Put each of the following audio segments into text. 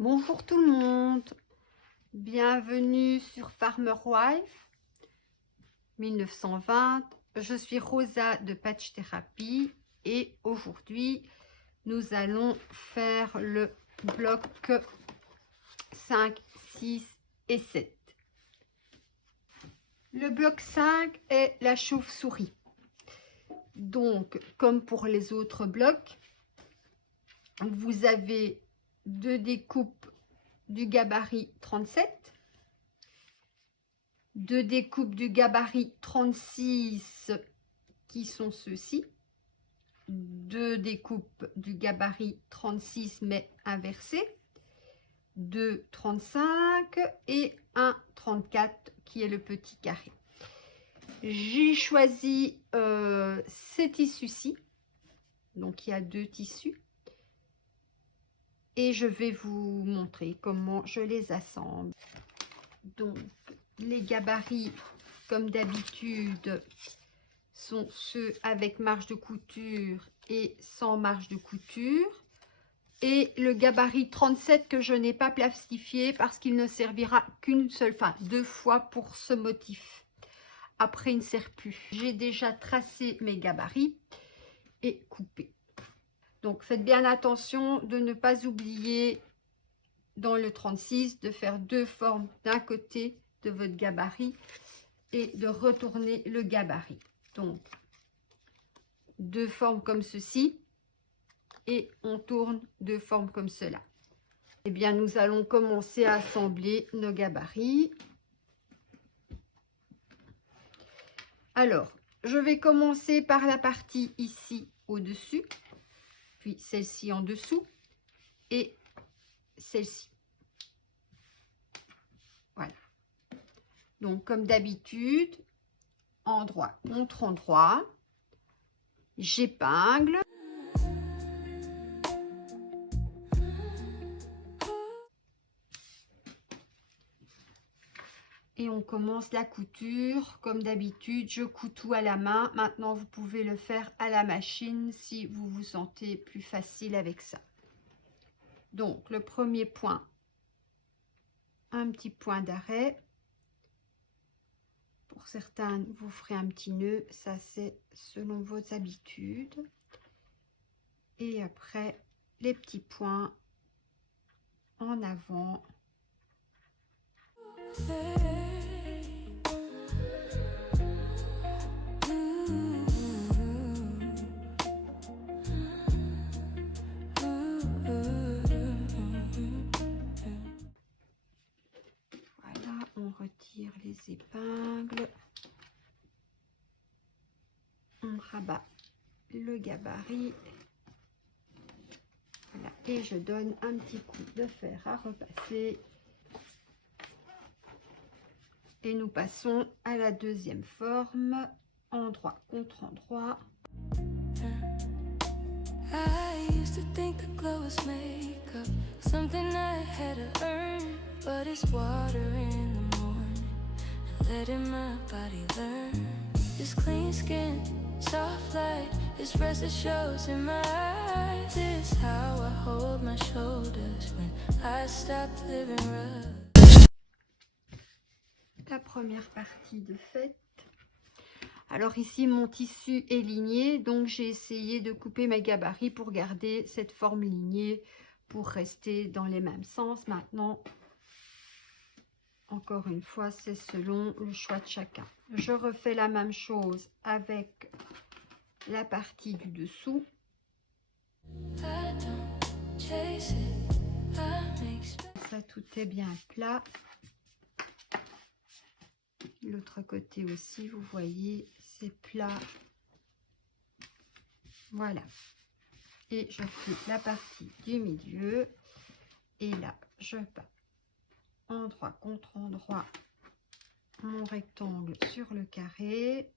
Bonjour tout le monde, bienvenue sur Farmer Wife 1920. Je suis Rosa de Patch Therapy et aujourd'hui nous allons faire le bloc 5, 6 et 7. Le bloc 5 est la chauve-souris. Donc, comme pour les autres blocs, vous avez deux découpes du gabarit 37, deux découpes du gabarit 36 qui sont ceux-ci, deux découpes du gabarit 36 mais inversées, deux 35 et un 34 qui est le petit carré. J'ai choisi ces tissus-ci, donc il y a deux tissus. Et je vais vous montrer comment je les assemble. Donc, les gabarits, comme d'habitude, sont ceux avec marge de couture et sans marge de couture. Et le gabarit 37 que je n'ai pas plastifié parce qu'il ne servira qu'une seule, enfin 2 fois pour ce motif. Après, il ne sert plus. J'ai déjà tracé mes gabarits et coupé. Donc, faites bien attention de ne pas oublier dans le 36 de faire deux formes d'un côté de votre gabarit et de retourner le gabarit. Donc, deux formes comme ceci et on tourne deux formes comme cela. Eh bien, nous allons commencer à assembler nos gabarits. Alors, je vais commencer par la partie ici au-dessus, puis celle-ci en dessous et celle-ci. Voilà. Donc, comme d'habitude, endroit contre endroit, j'épingle. Et on commence la couture. Comme d'habitude, je couds tout à la main. Maintenant, vous pouvez le faire à la machine si vous vous sentez plus facile avec ça. Donc, le premier point, un petit point d'arrêt. Pour certains, vous ferez un petit nœud. Ça, c'est selon vos habitudes. Et après, les petits points en avant. Voilà, on retire les épingles. On rabat le gabarit. Voilà, et je donne un petit coup de fer à repasser. Et nous passons à la deuxième forme, endroit contre endroit. I used to think the glow was makeup, something I had to earn, but it's water in the morning, letting my body learn. This clean skin, soft light, this rest that shows in my eyes. This is how I hold my shoulders when I stop living rough. La première partie de faite. Alors ici mon tissu est ligné, donc j'ai essayé de couper mes gabarits pour garder cette forme lignée pour rester dans les mêmes sens. Maintenant, encore une fois, c'est selon le choix de chacun. Je refais la même chose avec la partie du dessous. Ça, tout est bien plat. L'autre côté aussi, vous voyez, c'est plat. Voilà. Et je fais la partie du milieu. Et là, je bats endroit contre endroit mon rectangle sur le carré.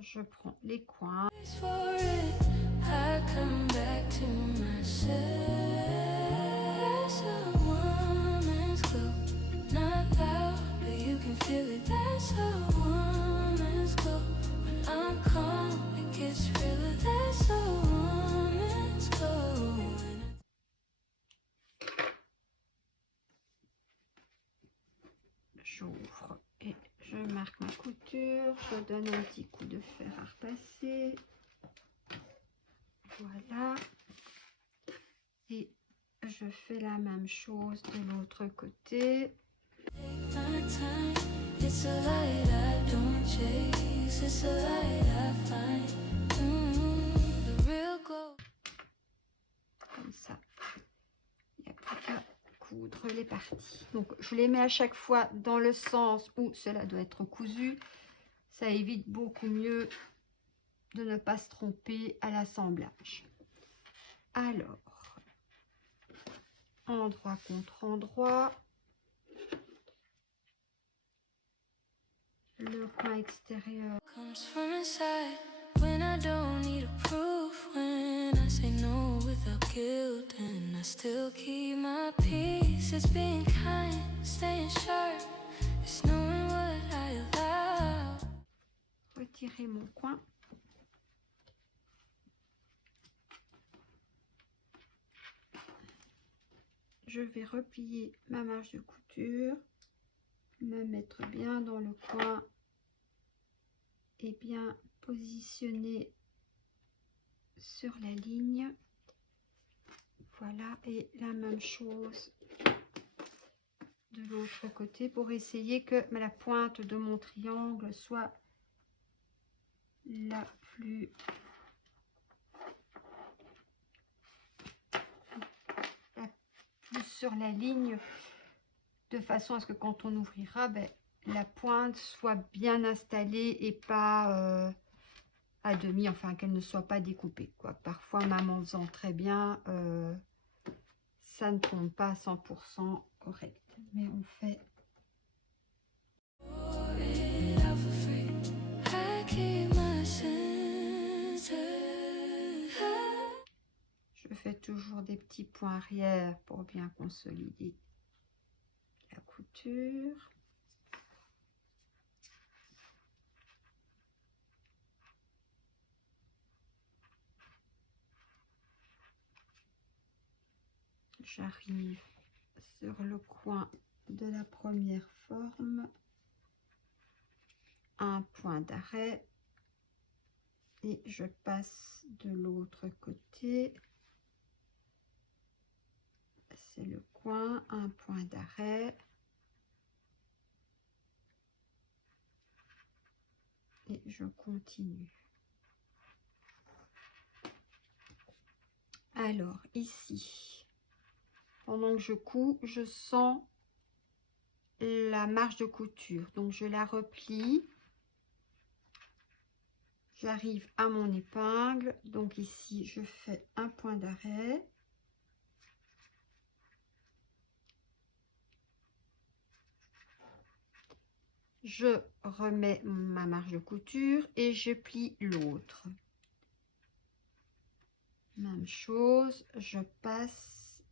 Je prends les coins. j'ouvre et je marque ma couture, je donne un petit coup de fer à repasser, voilà, et je fais la même chose de l'autre côté. Comme ça, il n'y a plus qu'à coudre les parties. Donc je les mets à chaque fois dans le sens où cela doit être cousu. Ça évite beaucoup mieux de ne pas se tromper à l'assemblage. Alors, endroit contre endroit, le coin extérieur. When I don't need a proof, when I say no without guilt, and I still keep my peace. It's being kind, staying sharp, it's knowing what I allow. Retirer mon coin. Je vais replier ma marge de couture, me mettre bien dans le coin et bien positionner sur la ligne. Voilà, et la même chose de l'autre côté pour essayer que la pointe de mon triangle soit la plus sur la ligne, de façon à ce que quand on ouvrira, la pointe soit bien installée et pas à demi, enfin qu'elle ne soit pas découpée, quoi. Parfois, même en faisant très bien, ça ne tombe pas à 100% correct. Mais on fait... Je fais toujours des petits points arrière pour bien consolider la couture. J'arrive sur le coin de la première forme, un point d'arrêt et je passe de l'autre côté. C'est le coin, un point d'arrêt et je continue. Alors ici, pendant que je couds, je sens la marge de couture, donc je la replie, j'arrive à mon épingle, donc ici je fais un point d'arrêt, je remets ma marge de couture et je plie l'autre. Même chose, je passe,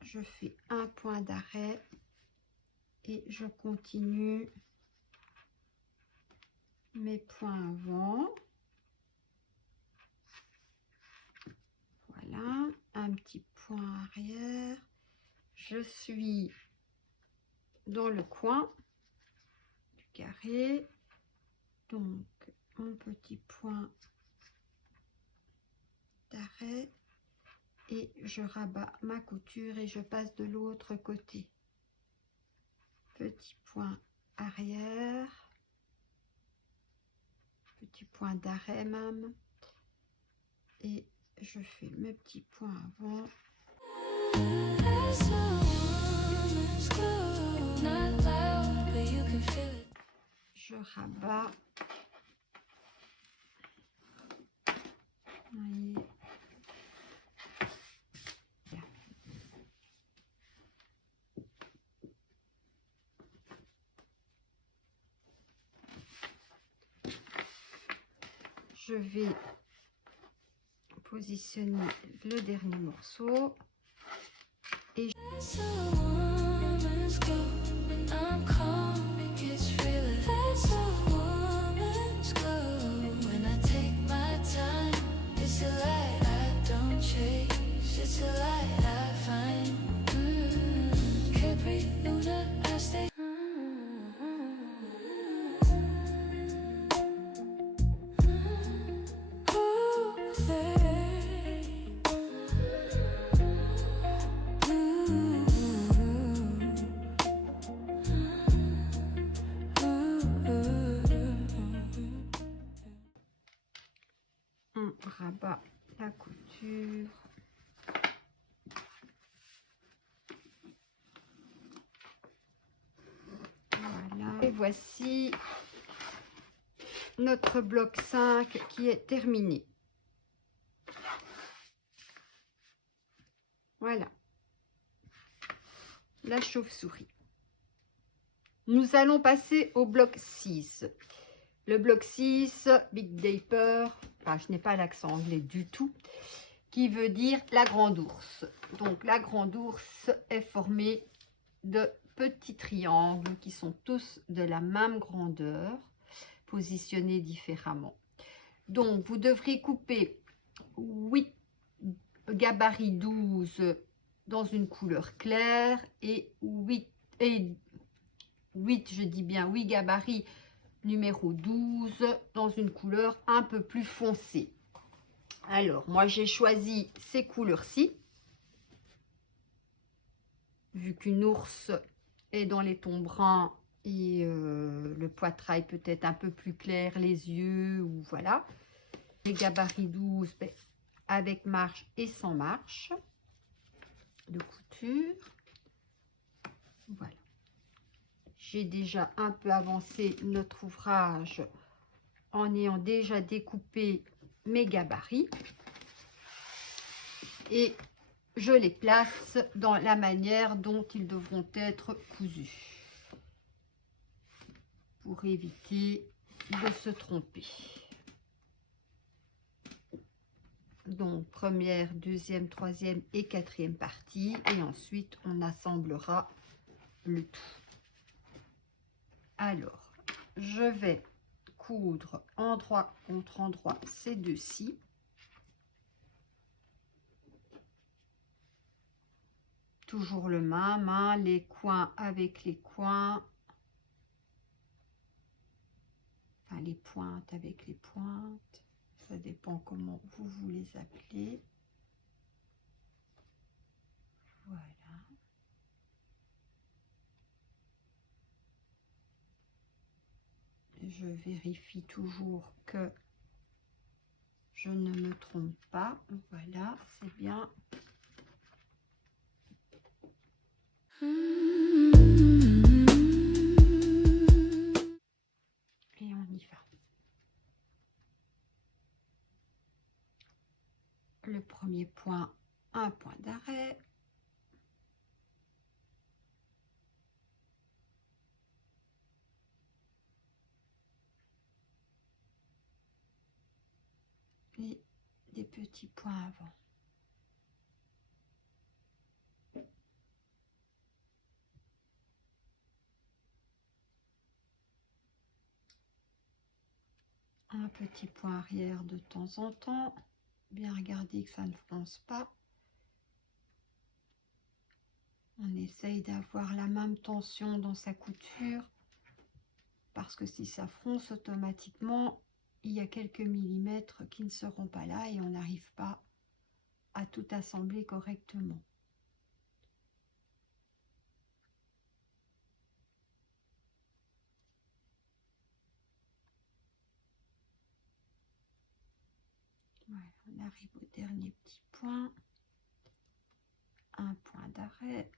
je fais un point d'arrêt et je continue mes points avant. Voilà, un petit point arrière. Je suis dans le coin du carré, donc mon petit point d'arrêt et je rabats ma couture et je passe de l'autre côté. Petit point arrière, petit point d'arrêt même, et je fais mes petits points avant. Je rabats. Voyez. Je vais positionner le dernier morceau et voici notre bloc 5 qui est terminé. Voilà. La chauve-souris. Nous allons passer au bloc 6. Le bloc 6, Big Dipper, enfin je n'ai pas l'accent anglais du tout, qui veut dire la grande ours. Donc la grande ours est formée de petits triangles qui sont tous de la même grandeur, positionnés différemment. Donc vous devrez couper 8 gabarits 12 dans une couleur claire et 8, je dis bien 8 gabarits numéro 12 dans une couleur un peu plus foncée. Alors, moi j'ai choisi ces couleurs-ci, vu qu'une ours est dans les tons bruns et le poitrail peut-être un peu plus clair, les yeux, ou voilà. Les gabarits 12 avec marche et sans marche de couture. Voilà. J'ai déjà un peu avancé notre ouvrage en ayant déjà découpé mes gabarits et je les place dans la manière dont ils devront être cousus pour éviter de se tromper. Donc première, deuxième, troisième et quatrième partie et ensuite on assemblera le tout. Alors je vais coudre endroit contre endroit ces deux-ci. Toujours le même, hein, les coins avec les coins, enfin les pointes avec les pointes, ça dépend comment vous les appelez. Voilà. Je vérifie toujours que je ne me trompe pas. Voilà, c'est bien. Et on y va. Le premier point, un point d'arrêt. Et des petits points avant. Un petit point arrière de temps en temps. Bien regarder que ça ne fronce pas. On essaye d'avoir la même tension dans sa couture parce que si ça fronce automatiquement, il y a quelques millimètres qui ne seront pas là et on n'arrive pas à tout assembler correctement. Voilà, on arrive au dernier petit point. Un point d'arrêt.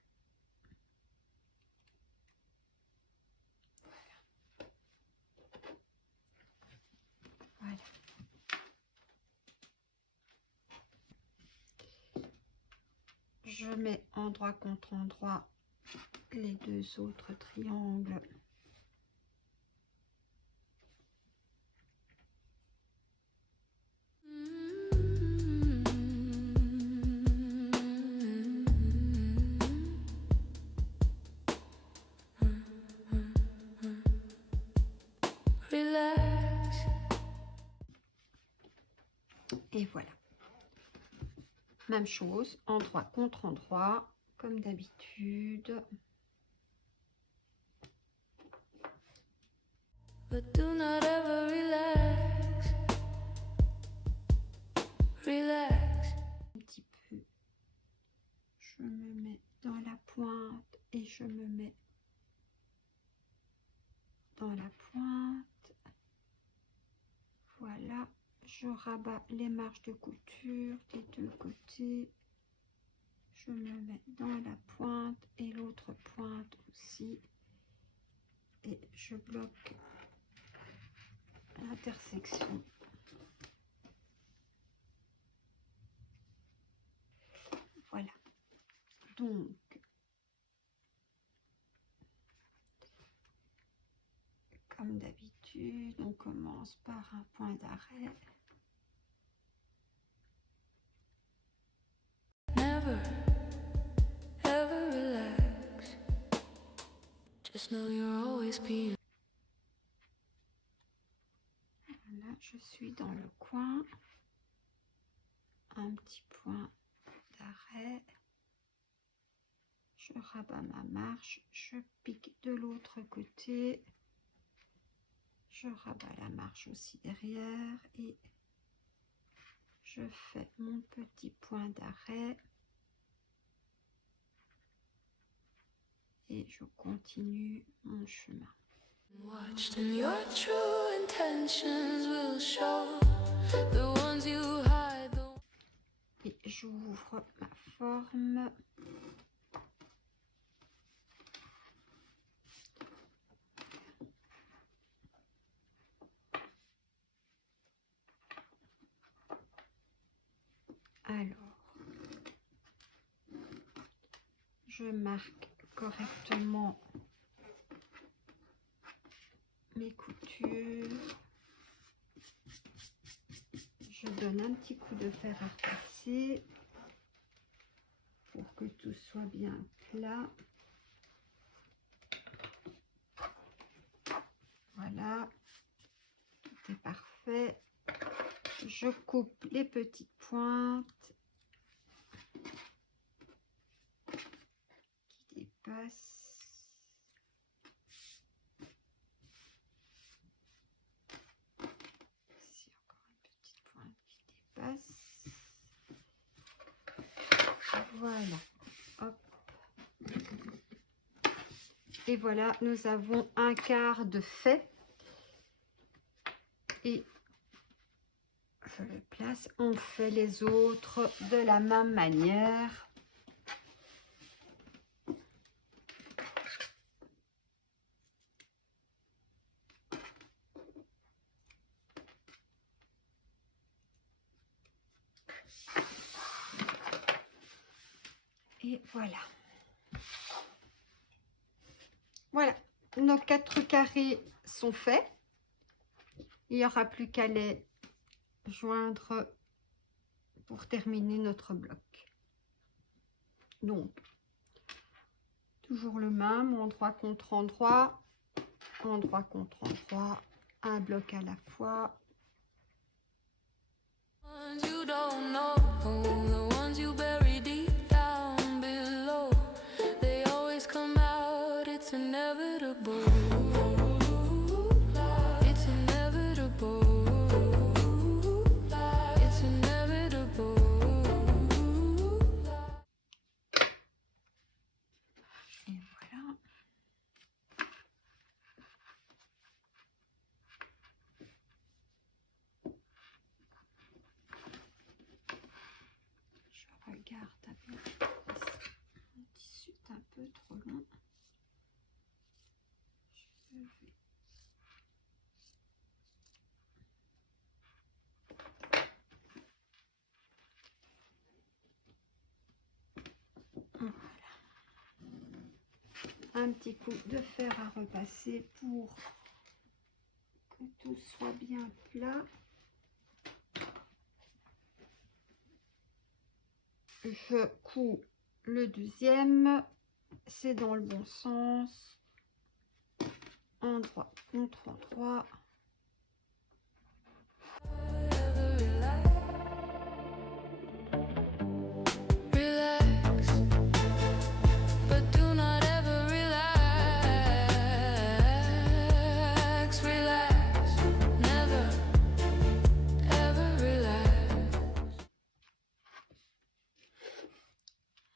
Voilà. Je mets endroit contre endroit les deux autres triangles. Et voilà. Même chose, endroit contre endroit, comme d'habitude. But do not ever relax. Relax. Un petit peu. Je me mets dans la pointe et je me mets dans la pointe. Voilà. Je rabats les marges de couture des deux côtés. Je me mets dans la pointe et l'autre pointe aussi. et je bloque l'intersection. Voilà. Donc, comme d'habitude, on commence par un point d'arrêt. Never, ever relax. Just know you're always being. Là, je suis dans le coin. Un petit point d'arrêt. Je rabats ma marche. Je pique de l'autre côté. Je rabats la marche aussi derrière et je fais mon petit point d'arrêt et je continue mon chemin. Watched and your true intentions will show. The ones you hide. Et j'ouvre ma forme. Alors, je marque correctement mes coutures. Je donne un petit coup de fer à repasser pour que tout soit bien plat. Voilà, tout est parfait. Je coupe les petites pointes qui dépassent. Ici encore une petite pointe qui dépasse. Voilà. Hop. Et voilà, nous avons un quart de fait. Et je le place. On fait les autres de la même manière. Et voilà. Voilà, nos 4 carrés sont faits. Il n'y aura plus qu'à les joindre pour terminer notre bloc. Donc, toujours le même, endroit contre endroit, un bloc à la fois. Ones you don't know, the ones you bury deep down below, they always come out, it's inevitable. It's inevitable. It's inevitable. Et voilà. Je regarde avec mon tissu est un peu trop long. Je vais voilà. Un petit coup de fer à repasser pour que tout soit bien plat. Je couds le deuxième, c'est dans le bon sens, endroit contre endroit. Relax, but do not ever relax. Relax, never, ever relax.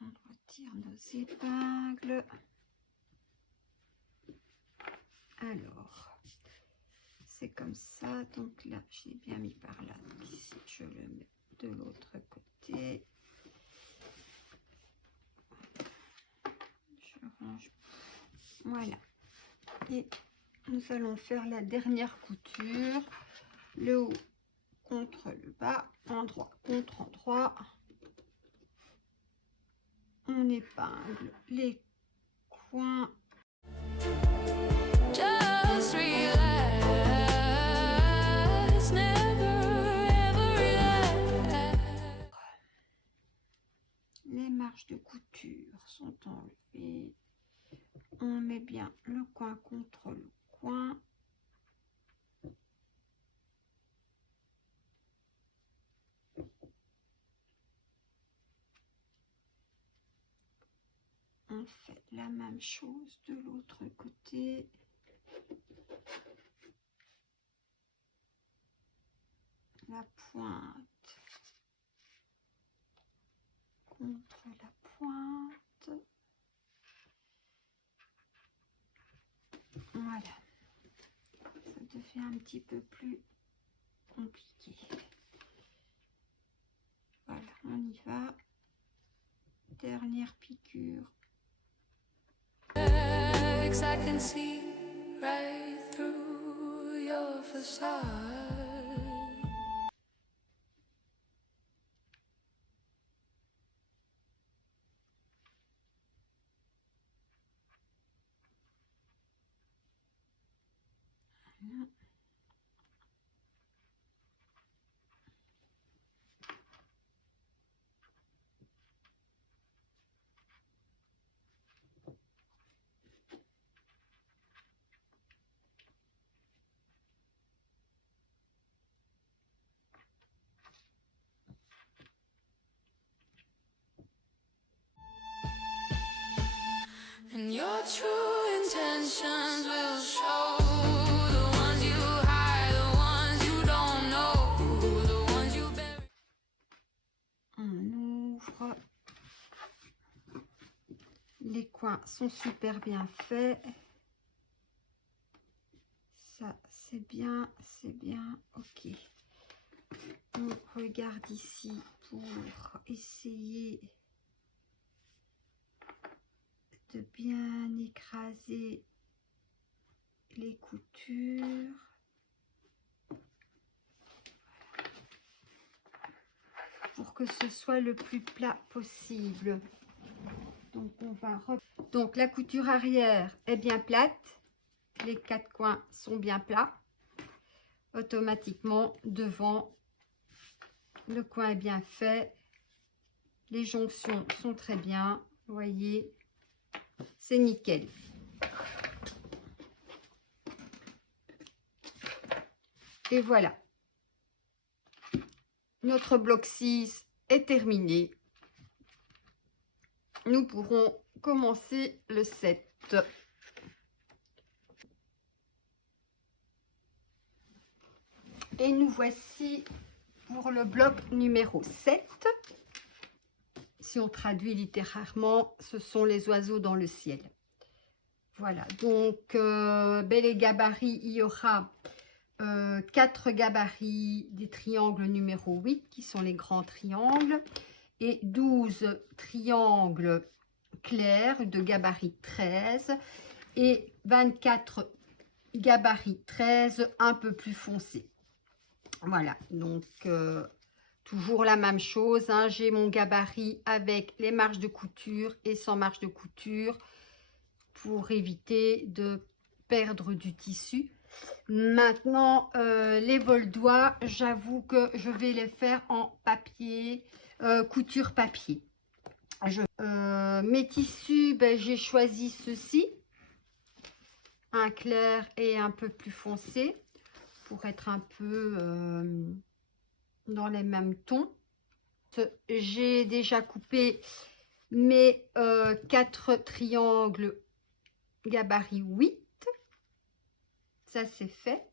On retire nos épingles. Alors, c'est comme ça. Donc là, j'ai bien mis par là. Donc ici, je le mets de l'autre côté. Je range. Voilà. Et nous allons faire la dernière couture, le haut contre le bas, endroit contre endroit. On épingle les coins. Just relax, never ever relax. Les marges de couture sont enlevées. On met bien le coin contre le coin. On fait la même chose de l'autre côté. La pointe contre la pointe. Voilà. Ça devient un petit peu plus compliqué. Voilà, on y va. Dernière piqûre. I can see right through your facade. Voilà. And your true intentions will show. The ones you hide, the ones you don't know, the ones you bury. On ouvre. Les coins sont super bien faits. Ça, c'est bien, ok. On regarde ici pour essayer de bien écraser les coutures. Pour que ce soit le plus plat possible. Donc on va donc la couture arrière est bien plate, les quatre coins sont bien plats. Automatiquement devant, le coin est bien fait, les jonctions sont très bien, vous voyez, c'est nickel. Et voilà, notre bloc 6 est terminé. Nous pourrons commencer le 7. Et nous voici pour le bloc numéro 7. Si on traduit littéralement, ce sont les oiseaux dans le ciel. Voilà, donc les gabarits, il y aura 4 gabarits des triangles numéro 8, qui sont les grands triangles, et 12 triangles clairs de gabarit 13, et 24 gabarits 13 un peu plus foncés. Voilà, donc toujours la même chose, hein, j'ai mon gabarit avec les marges de couture et sans marge de couture pour éviter de perdre du tissu. Maintenant, les voldois, j'avoue que je vais les faire en papier, couture papier. Mes tissus, j'ai choisi ceci, un clair et un peu plus foncé, pour être un peu dans les mêmes tons. J'ai déjà coupé mes 4 triangles gabarit 8. Ça c'est fait.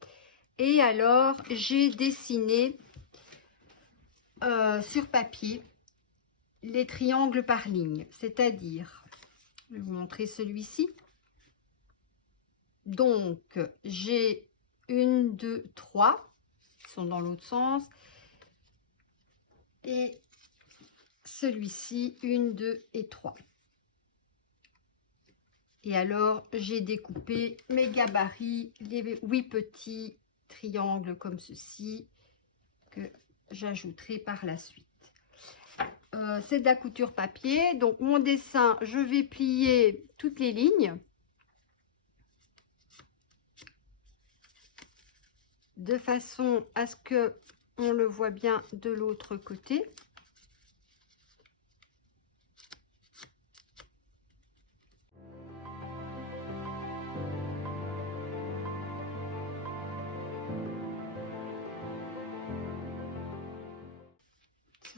Et alors j'ai dessiné sur papier les triangles par ligne, c'est-à-dire, je vais vous montrer celui-ci. Donc j'ai 1, 2, 3 qui sont dans l'autre sens, et celui-ci 1, 2 et 3. Et alors, j'ai découpé mes gabarits, les 8 petits triangles comme ceci, que j'ajouterai par la suite. C'est de la couture papier. Donc, mon dessin, je vais plier toutes les lignes. De façon à ce que on le voit bien de l'autre côté.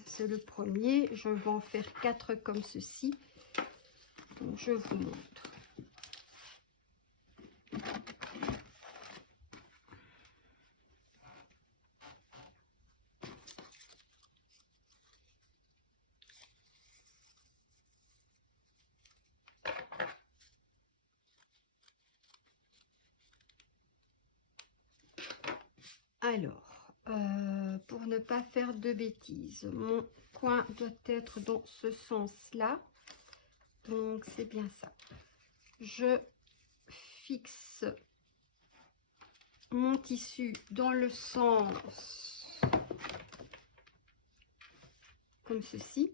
C'est le premier, je vais en faire 4 comme ceci. Donc je vous montre. Alors, pour ne pas faire de bêtises, mon coin doit être dans ce sens-là. Donc, c'est bien ça. Je fixe mon tissu dans le sens comme ceci.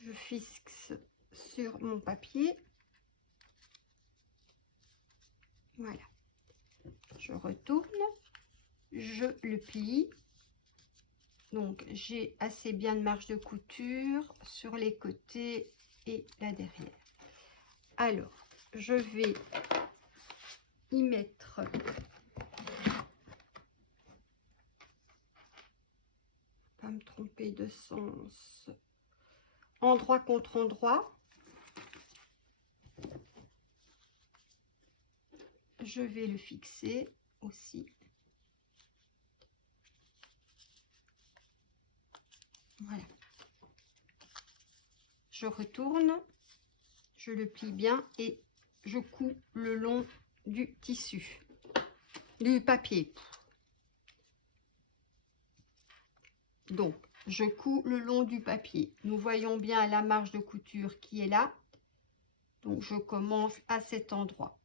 Je fixe sur mon papier. Voilà. Je retourne. Je le plie. Donc, j'ai assez bien de marge de couture sur les côtés et là derrière. Alors, je vais y mettre pas me tromper de sens, endroit contre endroit. Je vais le fixer aussi. Voilà. Je retourne, je le plie bien et je couds le long du tissu, du papier. Donc, je couds le long du papier. Nous voyons bien la marge de couture qui est là. Donc, je commence à cet endroit.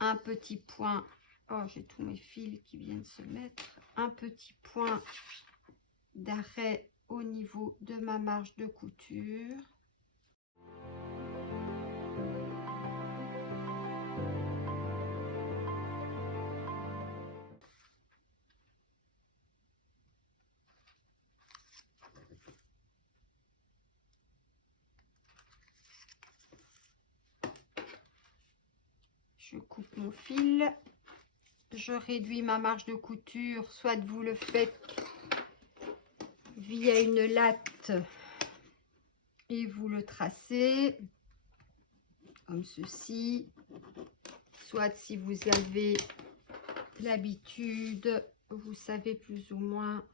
Un petit point. Oh, j'ai tous mes fils qui viennent se mettre. Un petit point d'arrêt au niveau de ma marge de couture. Je coupe mon fil, je réduis ma marge de couture, soit vous le faites via une latte et vous le tracez comme ceci, soit si vous avez l'habitude, vous savez plus ou moins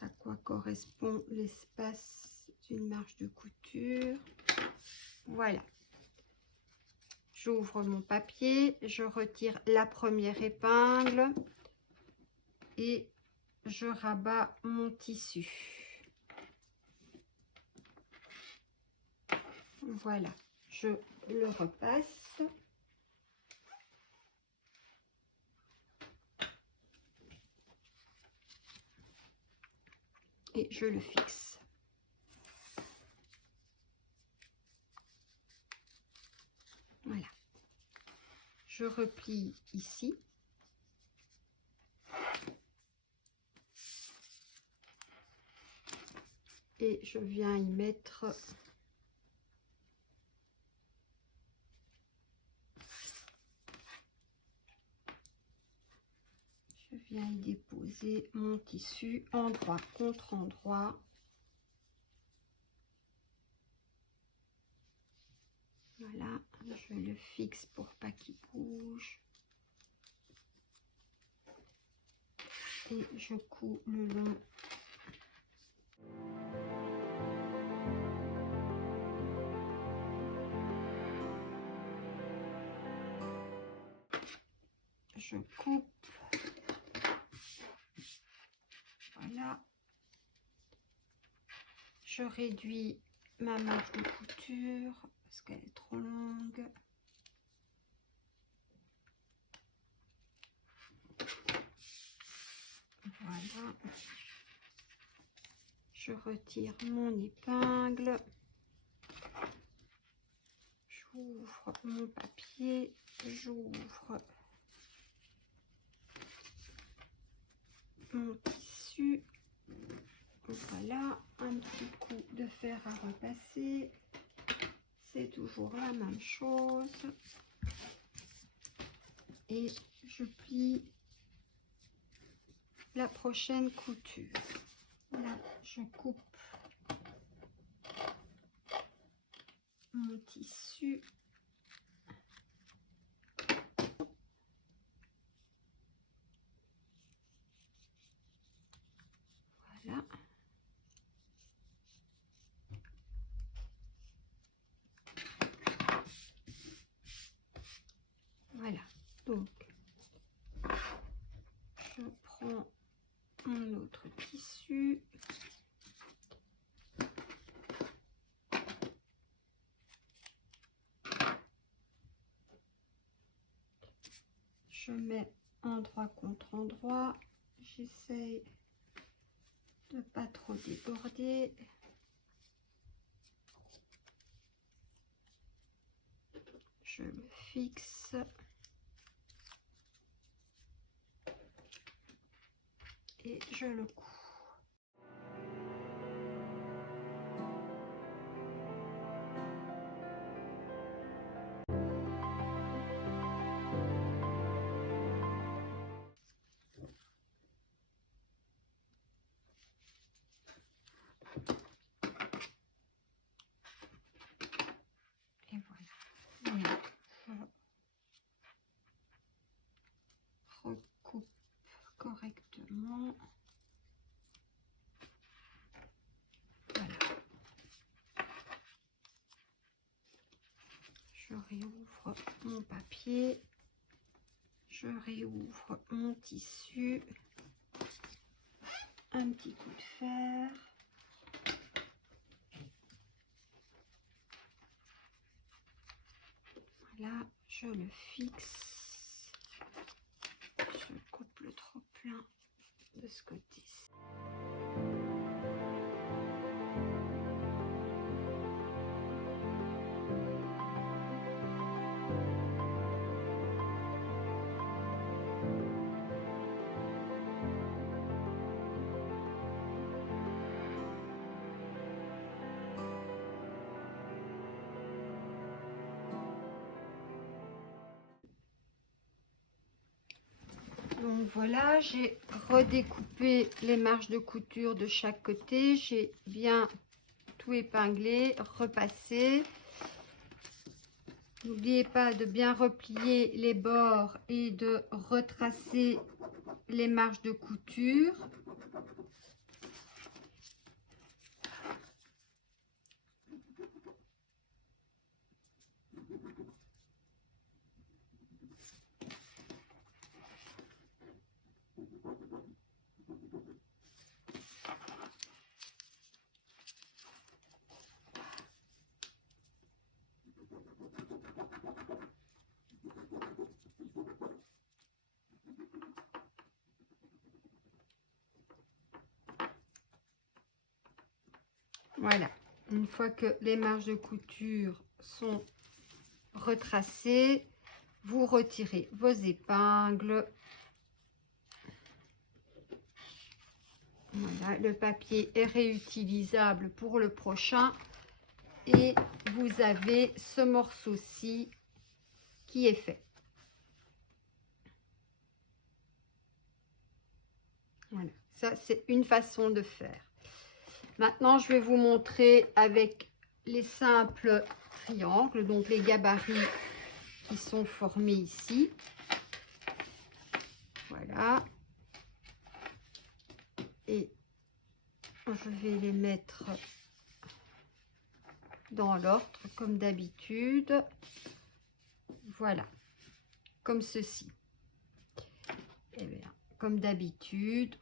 à quoi correspond l'espace d'une marge de couture. Voilà. J'ouvre mon papier, je retire la première épingle et je rabats mon tissu. Voilà, je le repasse. Et je le fixe. Voilà. Je replie ici. Et je viens y mettre y déposer mon tissu endroit contre endroit. Voilà, je le fixe pour pas qu'il bouge. Et je couds le long. Je coupe. Voilà. je réduis ma marge de couture parce qu'elle est trop longue. Voilà. Je retire mon épingle. J'ouvre mon papier. J'ouvre mon tissu. Voilà, un petit coup de fer à repasser. C'est toujours la même chose. Et je plie la prochaine couture. Là, je coupe mon tissu. Voilà. Voilà. Donc, je prends mon autre tissu. Je mets endroit contre endroit. J'essaye de pas trop déborder. Je le fixe. Et je le couds. Et voilà. Donc, je recoupe correctement. Voilà. Je réouvre mon papier. Je réouvre mon tissu. Un petit coup de fer. Voilà, je le fixe. Je coupe le trop plein de ce côté-ci. Donc voilà, j'ai redécoupé les marges de couture de chaque côté. J'ai bien tout épinglé, repassé. N'oubliez pas de bien replier les bords et de retracer les marges de couture. Voilà, une fois que les marges de couture sont retracées, vous retirez vos épingles. Voilà, le papier est réutilisable pour le prochain et vous avez ce morceau-ci qui est fait. Voilà, ça c'est une façon de faire. Maintenant, je vais vous montrer avec les simples triangles, donc les gabarits qui sont formés ici. Voilà. Et je vais les mettre dans l'ordre comme d'habitude. Voilà, comme ceci. Et bien, comme d'habitude,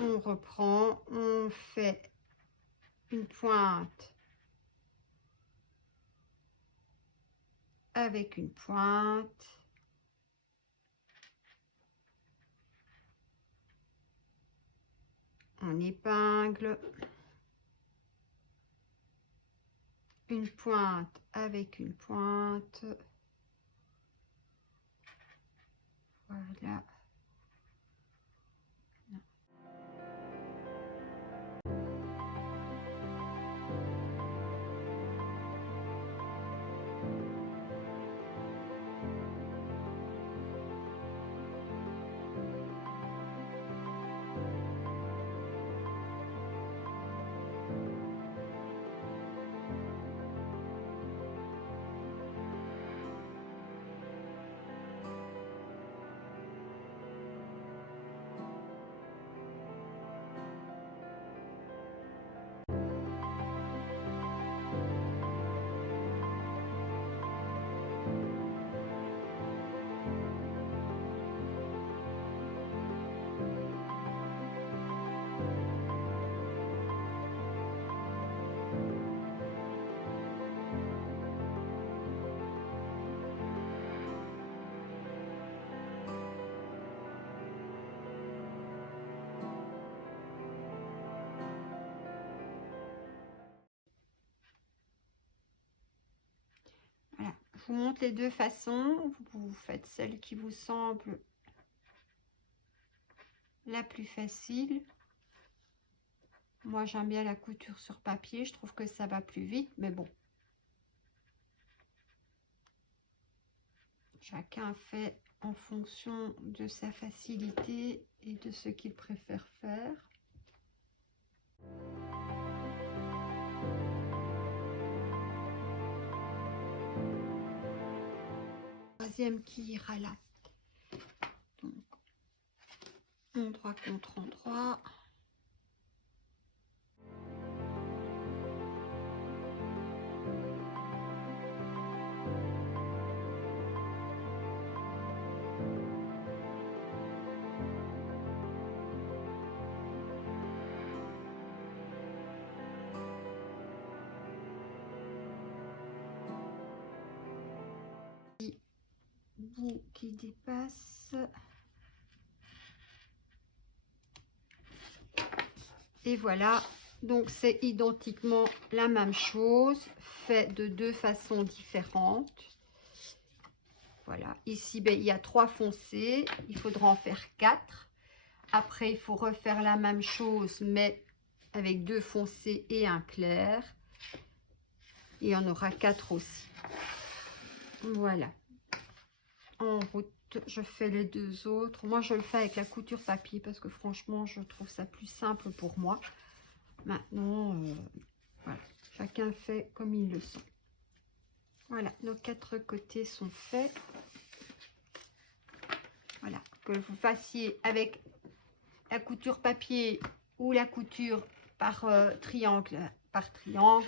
on reprend, on fait une pointe avec une pointe, on épingle, une pointe avec une pointe, voilà. Voilà, je vous montre les deux façons. Vous faites celle qui vous semble la plus facile. Moi, j'aime bien la couture sur papier. Je trouve que ça va plus vite, mais bon. Chacun fait en fonction de sa facilité et de ce qu'il préfère faire. Troisième qui ira là. Donc, endroit contre endroit. Bout qui dépasse. Et voilà, donc c'est identiquement la même chose, fait de deux façons différentes. Voilà, ici ben, il y a 3 foncés, il faudra en faire 4. Après, il faut refaire la même chose, mais avec 2 foncés et un clair. Et on aura 4 aussi. Voilà. En route, je fais les 2 autres. Moi, je le fais avec la couture papier parce que franchement, je trouve ça plus simple pour moi. Maintenant, voilà, chacun fait comme il le sent. Voilà, nos 4 côtés sont faits. Voilà, que vous fassiez avec la couture papier ou la couture par triangle par triangle,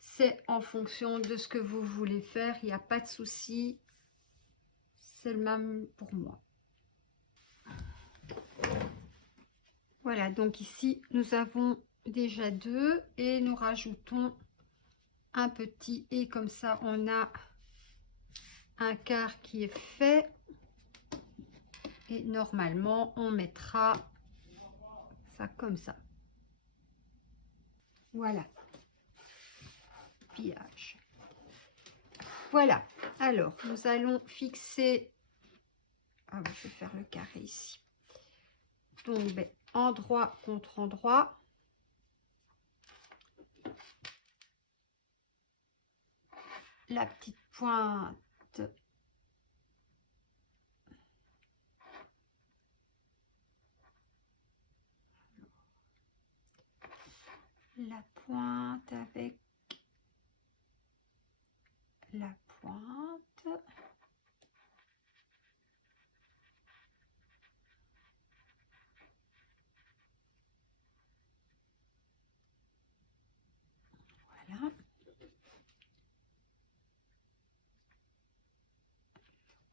c'est en fonction de ce que vous voulez faire. Il n'y a pas de souci, c'est le même pour moi. Voilà, donc ici nous avons déjà 2 et nous rajoutons un petit, et comme ça on a un quart qui est fait. Et normalement on mettra ça comme ça. Voilà, pillage. Voilà, alors nous allons fixer, ah, je vais faire le carré ici, donc ben, endroit contre endroit. La petite pointe avec la pointe. Voilà.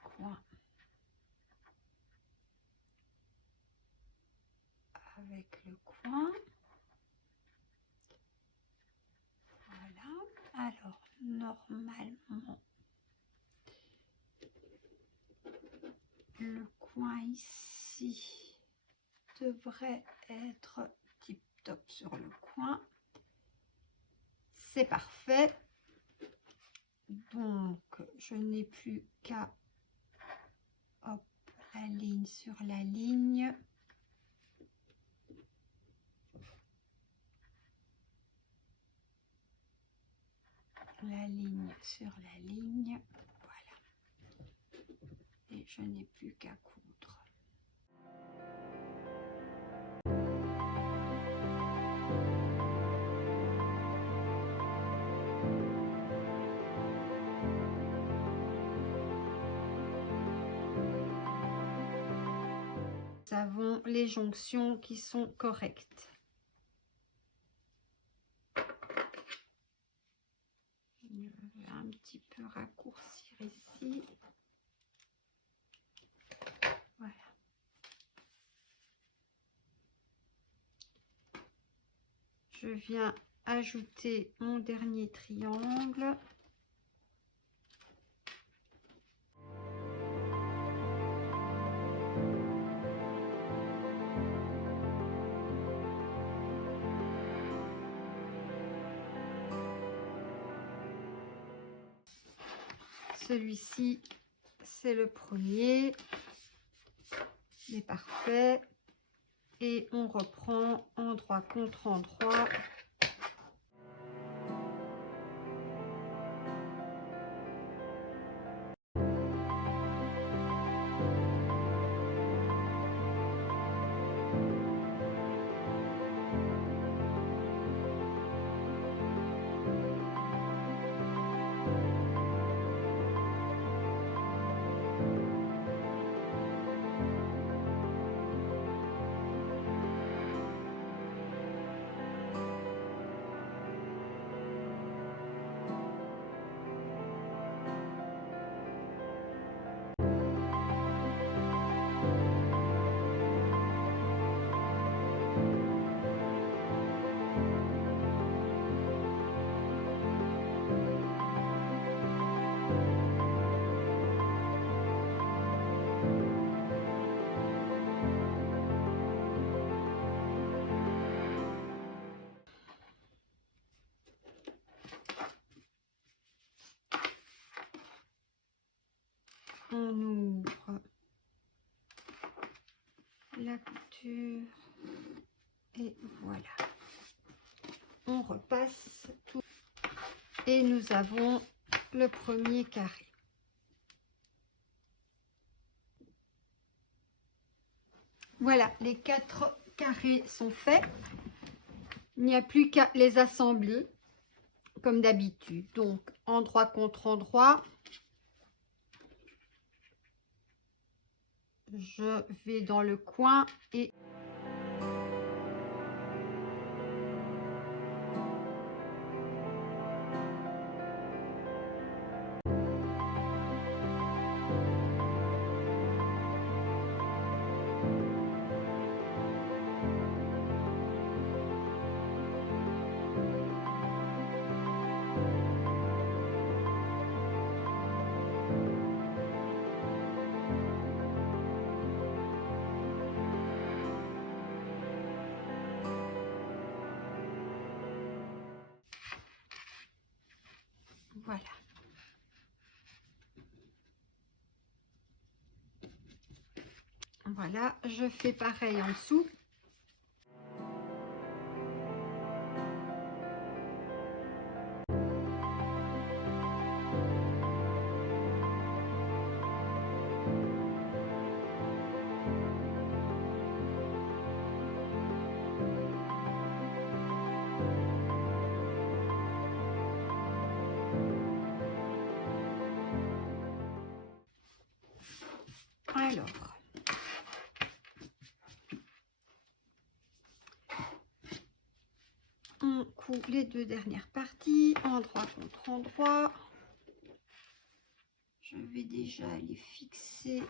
Coin avec le coin. Voilà. Alors, normalement, le coin ici devrait être tip top sur le coin. C'est parfait. Donc, je n'ai plus qu'à hop, la ligne sur la ligne. La ligne sur la ligne. Voilà. Et je n'ai plus qu'à coudre. Nous avons les jonctions qui sont correctes. Je vais un petit peu raccourcir ici. Voilà. Je viens ajouter mon dernier triangle. Celui-ci, c'est le premier. Il est parfait. Et on reprend endroit contre endroit. On ouvre la couture et voilà. On repasse tout et nous avons le premier carré. Voilà, les 4 carrés sont faits. Il n'y a plus qu'à les assembler comme d'habitude. Donc, endroit contre endroit. Je vais dans le coin et voilà. Voilà, je fais pareil en dessous. Alors, on coud les 2 dernières parties, endroit contre endroit. Je vais déjà les fixer.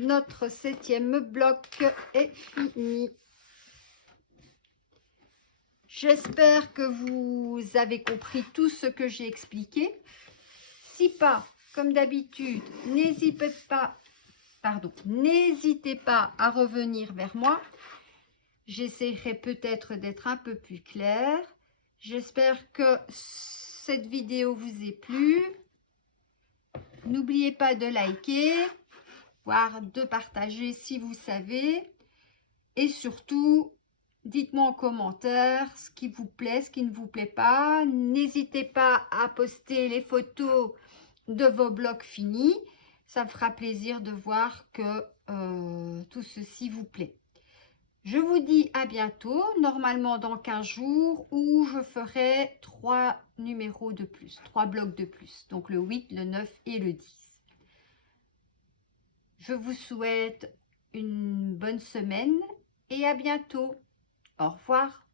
notre 7e bloc est fini. J'espère que vous avez compris tout ce que j'ai expliqué. Si pas, comme d'habitude, n'hésitez pas à revenir vers moi. J'essaierai peut-être d'être un peu plus claire. J'espère que cette vidéo vous ait plu. N'oubliez pas de liker, voire de partager si vous savez. Et surtout, dites-moi en commentaire ce qui vous plaît, ce qui ne vous plaît pas. N'hésitez pas à poster les photos de vos blocs finis. Ça me fera plaisir de voir que tout ceci vous plaît. Je vous dis à bientôt, normalement dans 15 jours, où je ferai 3 numéros de plus, 3 blocs de plus. Donc le 8, le 9 et le 10. Je vous souhaite une bonne semaine et à bientôt. Au revoir.